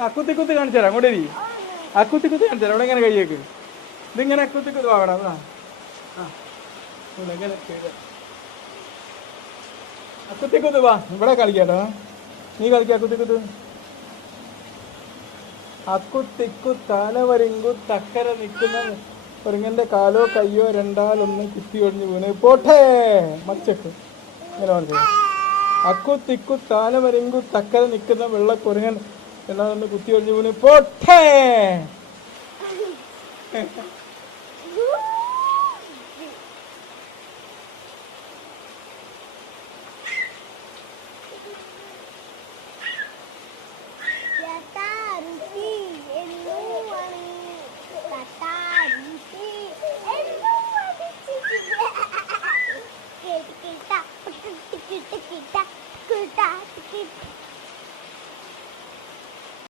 അക്കുത്തിക്കുത്തി കാണിച്ചു തരാം അങ്ങോട്ടേ അക്കുത്തിക്കുത്തി കാണിച്ചു തരാം അവിടെ ഇങ്ങനെ കഴിയേക്ക് ഇതിങ്ങനെ അക്കുത്തിക്കുത്തി വാങ്ങണം അക്കുത്തിക്കുത്ത് വാ ഇവിടെ കളിക്കാട്ടോ നീ കളിക്ക അക്കുത്തിക്കുത്ത് അക്കുത്തിക്കു തലവരിങ്കു തക്കര നിൽക്കുന്ന കുരങ്ങന്റെ കാലോ കയ്യോ രണ്ടാലൊന്നും കുത്തി ഒഴിഞ്ഞു വീണ് പോട്ടെ മച്ചക്ക് ഇങ്ങനെ മനസ്സിലായി അക്കുത്തിക്കു താലവരിങ്കു തക്കര നിൽക്കുന്ന വെള്ള കുരങ്ങൻ രണ്ടാലൊന്ന് കുത്തി ഒഴിഞ്ഞു വീണ് പോട്ടെ